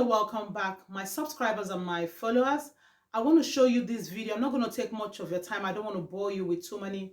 Hello, welcome back, my subscribers and my followers. I want to show you this video. I'm not going to take much of your time. I don't want to bore you with too many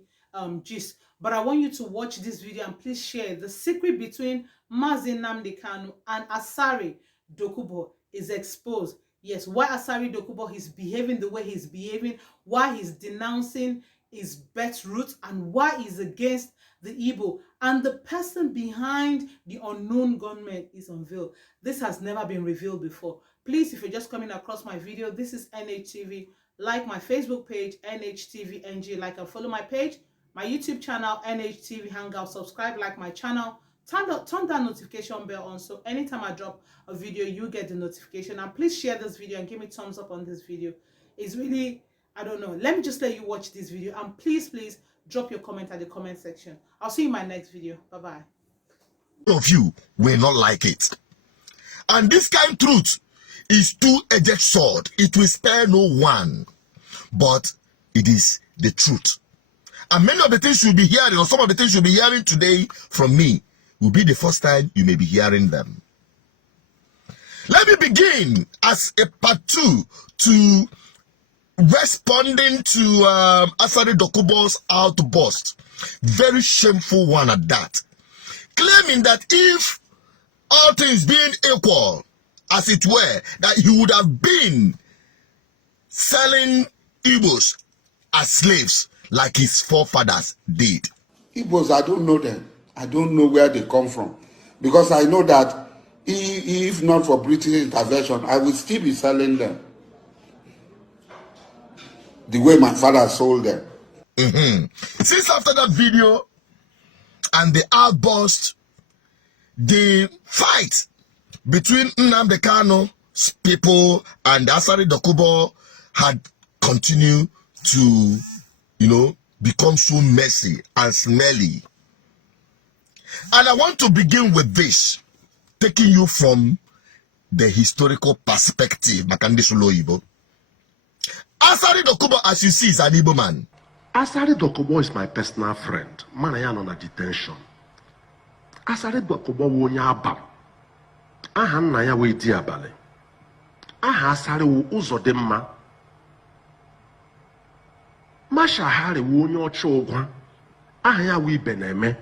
gist, but I want you to watch this video and please share. The secret between Nnamdi Kanu and Asari Dokubo is exposed. Yes, why Asari Dokubo is behaving the way he's behaving, why he's denouncing his birth roots, and why he's against the Igbo, and the person behind the unknown gunman is unveiled. This has never been revealed before. Please, if you're just coming across my video, this is NHTV. Like my Facebook page, NHTVNG. Like and follow my page, my YouTube channel, NHTV Hangout. Subscribe, like my channel. Turn that notification bell on so anytime I drop a video, you get the notification. And please share this video and give me thumbs up on this video. It's really, I don't know. Let me just let you watch this video. And please, drop your comment at the comment section. I'll see you in my next video. Bye-bye. Of you will not like it. And this kind of truth is two-edged sword. It will spare no one. But it is the truth. And many of the things you'll be hearing, or some of the things you'll be hearing today from me, will be the first time you may be hearing them. Let me begin as a part 2 to responding to Asari Dokubo's outburst. Very shameful one at that. Claiming that if all things being equal, as it were, that he would have been selling Igbos as slaves like his forefathers did. Igbos, I don't know them. I don't know where they come from. Because I know that if not for British intervention, I would still be selling them the way my father sold them. Since after that video and the outburst, the fight between Nnamdi Kanu's people and Asari Dokubo had continued to, become so messy and smelly. And I want to begin with this, taking you from the historical perspective. Asari Dokubo, as you see, is an Igbo man. Asari Dokubo is my personal friend. Man, I am on a detention. Asari Dokubo wonya abam. Aha nna ya we di abale. Aha Asari wo uzo de mma. Masha Hari wonya ocho ogwa. Aha ya we beneme.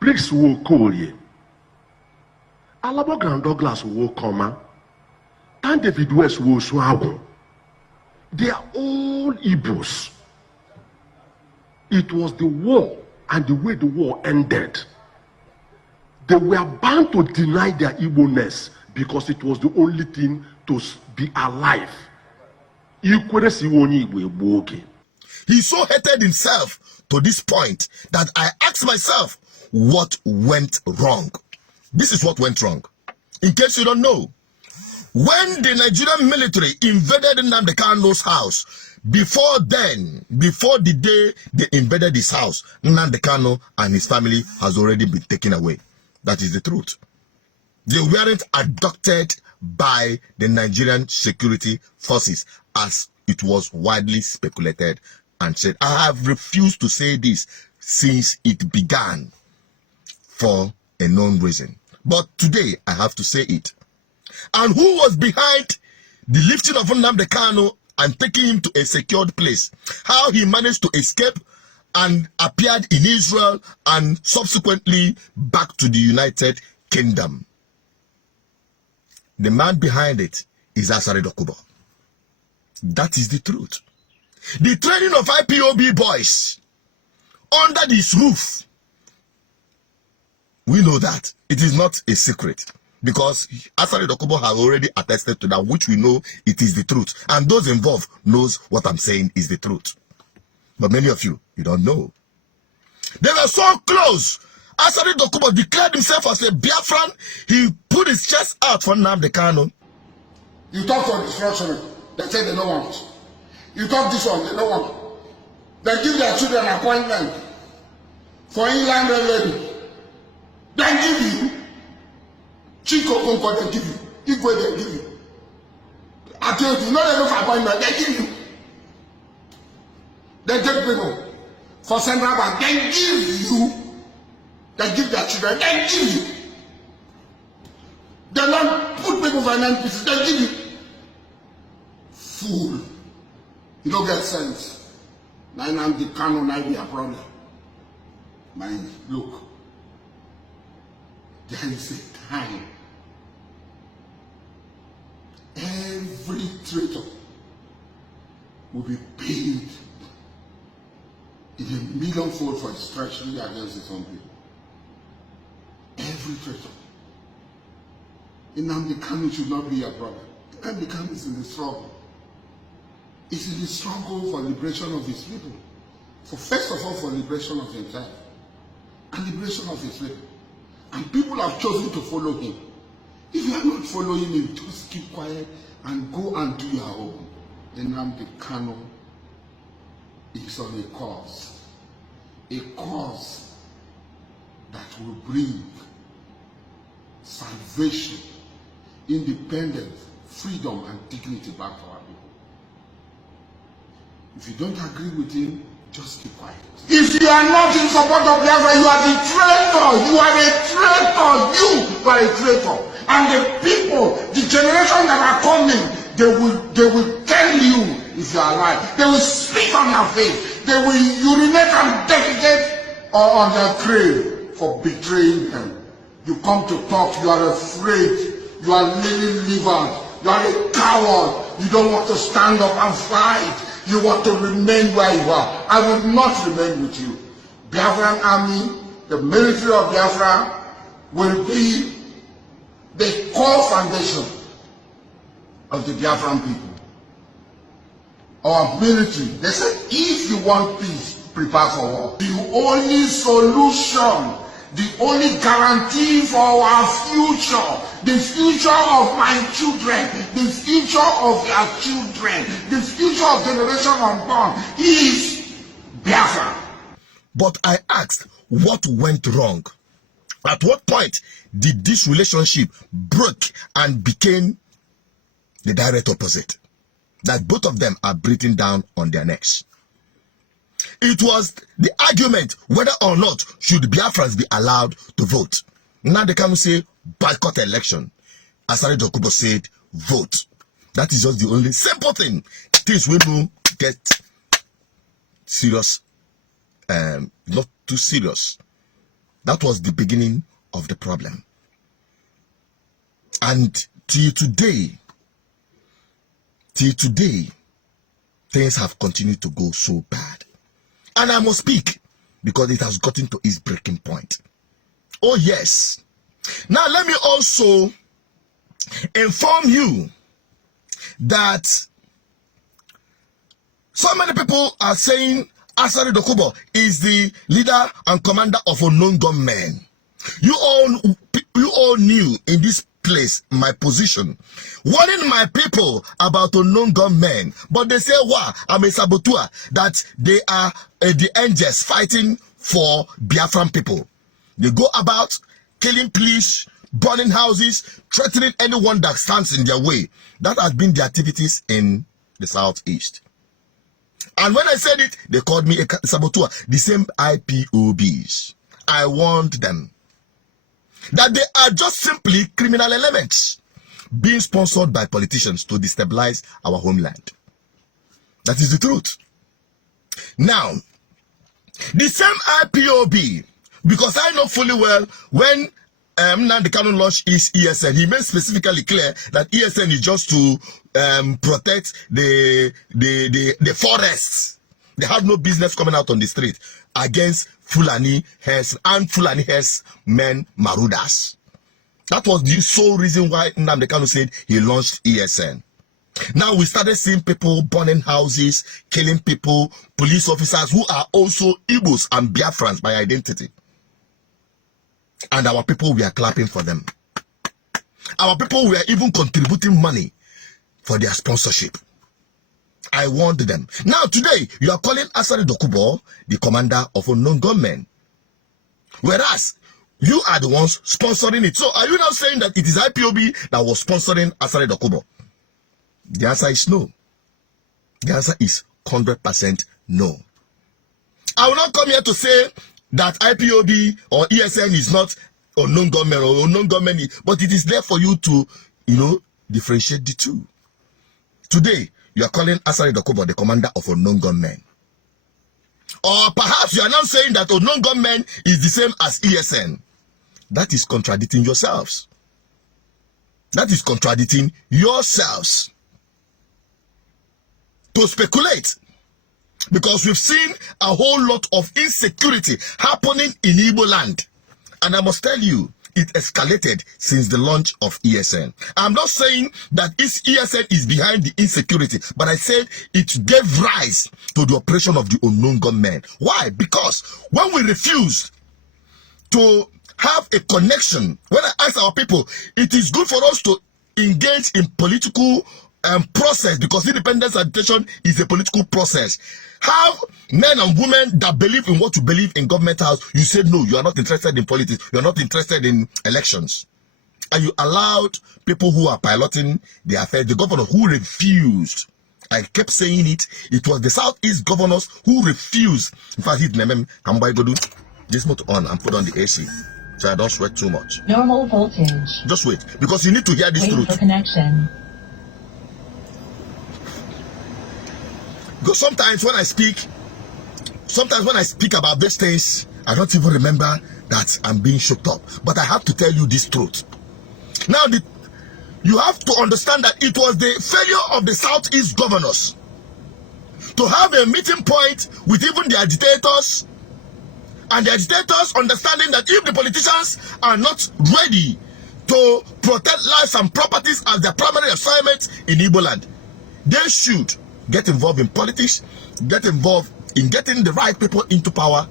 Bricks wo kolie. Alabo Grand Douglas wo koma. And David West wo suago. They are all Igbos. It was the war and the way the war ended. They were bound to deny their Igbo-ness because it was the only thing to be alive. He so hated himself to this point that I asked myself, what went wrong? This is what went wrong. In case you don't know, when the Nigerian military invaded Nnamdi Kanu's house, before the day they invaded his house, Nnamdi Kanu and his family has already been taken away. That is the truth. They weren't abducted by the Nigerian security forces as it was widely speculated and said. I have refused to say this since it began for a known reason. But today I have to say it. And who was behind the lifting of Nnamdi Kanu and taking him to a secured place? How he managed to escape and appeared in Israel and subsequently back to the United Kingdom. The man behind it is Asari Dokubo. That is the truth. The training of IPOB boys under this roof, we know that. It is not a secret. Because Asari Dokubo has already attested to that, which we know it is the truth. And those involved knows what I'm saying is the truth. But many of you don't know. They were so close. Asari Dokubo declared himself as a Biafran. He put his chest out for Nnamdi Kanu. You talk for destruction, they say they don't want. You talk this one, they don't want. They give their children appointment for inland railway. They give you. Chico Concord, they give you. Igwe, they give you. I tell you, not enough appointment, they give you. They take people for Central Bank, they give you. They give their children, they give you. They They don't put people for NNPC. They give you. Fool. You don't get sense. Now Nnamdi Kanu now be a problem. Man, look. There is a time. Every traitor will be paid in a millionfold for his treachery against his own people. Every traitor. Nnamdi Kanu should not be a problem. Nnamdi Kanu is in the struggle. He's in the struggle for liberation of his people. For first of all, for liberation of himself. And liberation of his people. And people have chosen to follow him. If you are not following him, just keep quiet and go and do your own. Nnamdi Kanu is on a cause. A cause that will bring salvation, independence, freedom, and dignity back to our people. If you don't agree with him, just keep quiet. If you are not in support of Biafra, you are the traitor. You are a traitor. You are a traitor. And the people, the generation that are coming, they will tell you if you are alive. They will spit on your face. They will urinate and defecate on their grave for betraying them. You come to talk, you are afraid. You are lily-livered. You are a coward. You don't want to stand up and fight. You want to remain where you are. I will not remain with you. Biafran army, the military of Biafra, will be the core foundation of the Biafran people. Our military, they said, if you want peace, prepare for war. The only solution, the only guarantee for our future, the future of my children, the future of their children, the future of generation unborn is Biafra. But I asked, what went wrong? At what point did this relationship break and became the direct opposite? That both of them are breathing down on their necks. It was the argument whether or not should Biafrans be allowed to vote. Now they can say boycott election. Asari Dokubo said vote. That is just the only simple thing. Things we will get serious, not too serious. That was the beginning of the problem. And till today, things have continued to go so bad. And I must speak because it has gotten to its breaking point. Oh yes. Now let me also inform you that so many people are saying Asari Dokubo is the leader and commander of unknown gunmen. You all knew in this place my position, warning my people about unknown gunmen, but they say, wow, I'm a saboteur, that they are the angels fighting for Biafran people. They go about killing police, burning houses, threatening anyone that stands in their way. That has been the activities in the southeast. And when I said it, they called me a saboteur. The same IPOBs. I warned them that they are just simply criminal elements being sponsored by politicians to destabilize our homeland. That is the truth. Now, the same IPOB, because I know fully well when Nnamdi Kanu launched his ESN, he made specifically clear that ESN is just to protect the forests. They have no business coming out on the street against Fulani hairs and Fulani hairs men Marudas. That was the sole reason why Nnamdi Kanu said he launched ESN. Now we started seeing people burning houses, killing people, police officers who are also Igbos and Biafrans by identity. And our people were clapping for them. Our people were even contributing money for their sponsorship. I warned them. Now today, you are calling Asari Dokubo the commander of unknown gunmen. Whereas, you are the ones sponsoring it. So are you now saying that it is IPOB that was sponsoring Asari Dokubo? The answer is no. The answer is 100% no. I will not come here to say that IPOB or ESN is not unknown gunmen or unknown gunmen, but it is there for you to, differentiate the two. Today, you are calling Asari Dokubo the commander of unknown gunmen. Or perhaps you are now saying that unknown gunmen is the same as ESN. That is contradicting yourselves. That is contradicting yourselves. To speculate, because we've seen a whole lot of insecurity happening in Igbo land. And I must tell you, it escalated since the launch of ESN. I'm not saying that ESN is behind the insecurity, but I said it gave rise to the operation of the unknown gunmen. Why? Because when we refused to have a connection, when I ask our people, it is good for us to engage in political process, because independence agitation is a political process. Have men and women that believe in what you believe in government house. You said no, you are not interested in politics, you are not interested in elections, and you allowed people who are piloting the affair, the governor who refused. I kept saying it. It was the Southeast governors who refused. In fact, can buy go do this motor on and put on the AC so I don't sweat too much. Normal voltage. Just wait, because you need to hear this truth. For connection. Because sometimes when I speak about these things, I don't even remember that I'm being shook up. But I have to tell you this truth. Now, you have to understand that it was the failure of the Southeast governors to have a meeting point with even the agitators, and the agitators understanding that if the politicians are not ready to protect lives and properties as their primary assignment in Igbo land, they should get involved in politics, get involved in getting the right people into power.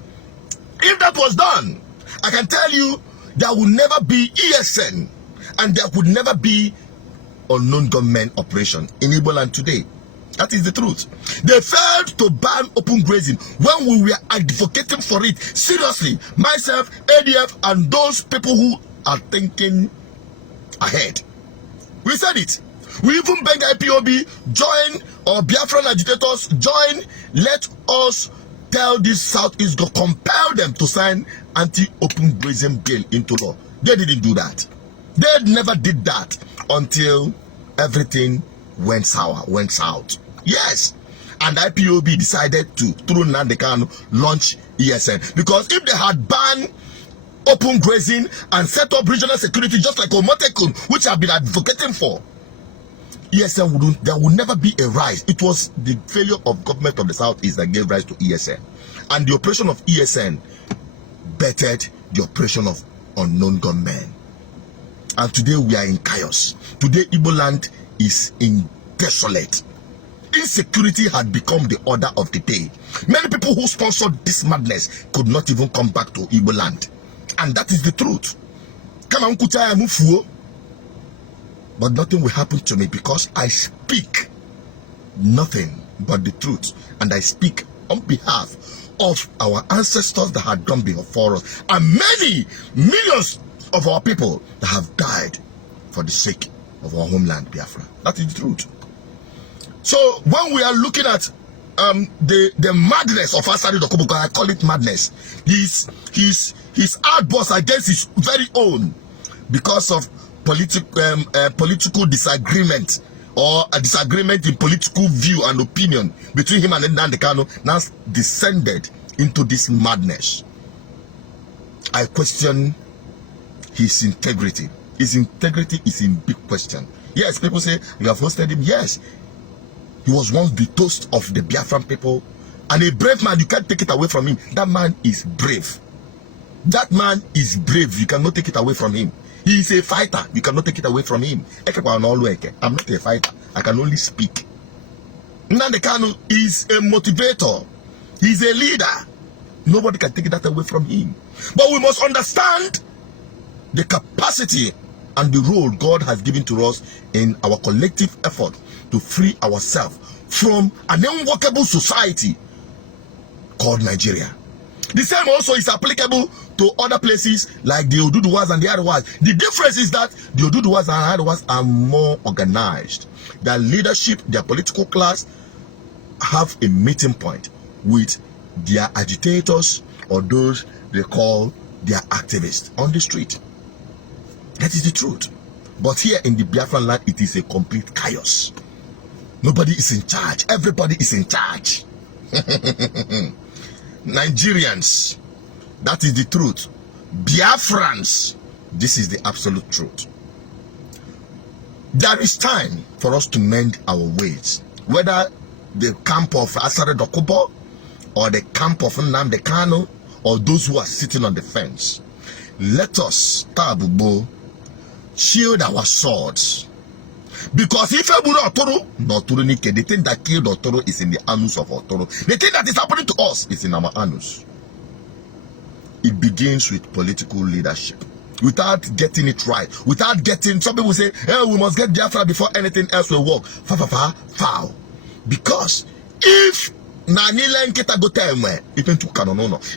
If that was done, I can tell you there will never be ESN, and there would never be unknown gunmen operation in Igbo land today. That is the truth. They failed to ban open grazing when we were advocating for it seriously. Myself, ADF, and those people who are thinking ahead. We said it. We even begged IPOB, join, or Biafran agitators, join. Let us tell this Southeast go, compel them to sign anti-open grazing bill into law. They didn't do that. They never did that until everything went sour, went south. Yes. And IPOB decided to, through Nnamdi Kanu, launch ESN. Because if they had banned open grazing and set up regional security just like Omotekun, which I've been advocating for, ESN there would never be a rise. It was the failure of government of the Southeast that gave rise to ESN. And the operation of ESN bettered the operation of unknown gunmen. And today we are in chaos. Today Igbo land is in desolate. Insecurity had become the order of the day. Many people who sponsored this madness could not even come back to Igbo land. And that is the truth. But nothing will happen to me because I speak nothing but the truth. And I speak on behalf of our ancestors that had gone before us, and many millions of our people that have died for the sake of our homeland, Biafra. That is the truth. So when we are looking at the madness of Asari Dokubo, I call it madness, his outburst against his very own because of political disagreement, or a disagreement in political view and opinion between him and Nnamdi Kanu, now descended into this madness. I question his integrity. His integrity is in big question. Yes, people say you have hosted him. Yes, he was once the toast of the Biafran people, and a brave man. You can't take it away from him. That man is brave. That man is brave. You cannot take it away from him. He is a fighter. You cannot take it away from him. I'm not a fighter. I can only speak. Nnamdi Kanu is a motivator. He's a leader. Nobody can take that away from him. But we must understand the capacity and the role God has given to us in our collective effort to free ourselves from an unworkable society called Nigeria. The same also is applicable to other places like the Oduduwas and the Arewas. The difference is that the Oduduwas and Arewas are more organized. Their leadership, their political class have a meeting point with their agitators or those they call their activists on the street. That is the truth. But here in the Biafran land, it is a complete chaos. Nobody is in charge. Everybody is in charge. Nigerians, that is the truth. Biafrans, this is the absolute truth. There is time for us to mend our ways. Whether the camp of Asari Dokubo or the camp of Nnamdi Kanu or those who are sitting on the fence. Let us, Tabubo, shield our swords. Because if the thing that killed Otoro is in the anus of Otoro. The thing that is happening to us is in our anus. It begins with political leadership. Without getting it right, without getting, some people say, hey, we must get Biafra before anything else will work. Foul. Because if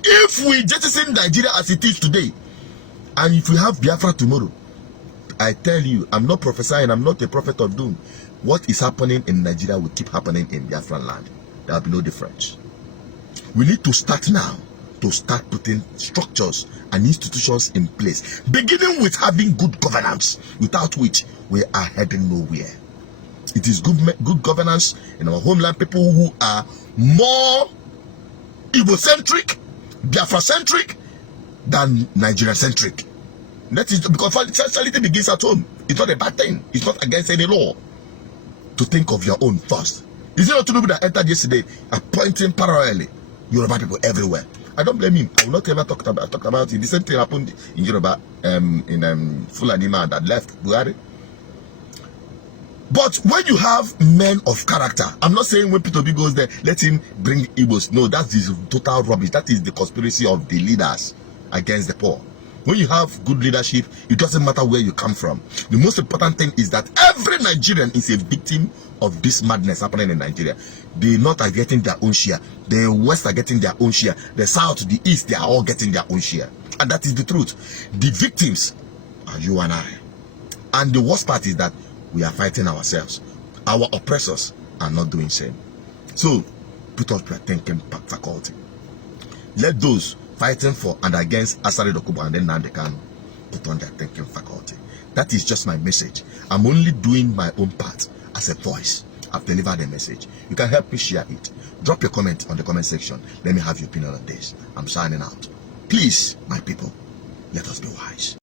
if we jettison Nigeria as it is today, and if we have Biafra tomorrow, I tell you, I'm not prophesying, I'm not a prophet of doom. What is happening in Nigeria will keep happening in Biafran land. There will be no difference. We need to start now to start putting structures and institutions in place, beginning with having good governance, without which we are heading nowhere. It is good governance in our homeland, people who are more Igbo-centric, Biafra-centric than Nigeria-centric. That is because sexuality begins at home. It's not a bad thing. It's not against any law to think of your own first. Is it not Tinubu that entered yesterday appointing parallelly Yoruba people everywhere? I don't blame him. I will not ever talk about it. The same thing happened in Yoruba, in Fulani man that left Buhari. But when you have men of character, I'm not saying when Peter B goes there, let him bring Igbos. No, that is total rubbish. That is the conspiracy of the leaders against the poor. When you have good leadership, it doesn't matter where you come from. The most important thing is that every Nigerian is a victim of this madness happening in Nigeria. The North are getting their own share. The West are getting their own share. The South, the East, they are all getting their own share. And that is the truth. The victims are you and I. And the worst part is that we are fighting ourselves. Our oppressors are not doing the same. So, put up your thinking faculty. Let those fighting for and against Asari Dokubo and then Nnamdi Kanu put on their thinking faculty. That is just my message. I'm only doing my own part as a voice. I've delivered a message. You can help me share it. Drop your comment on the comment section. Let me have your opinion on this. I'm signing out. Please, my people, let us be wise.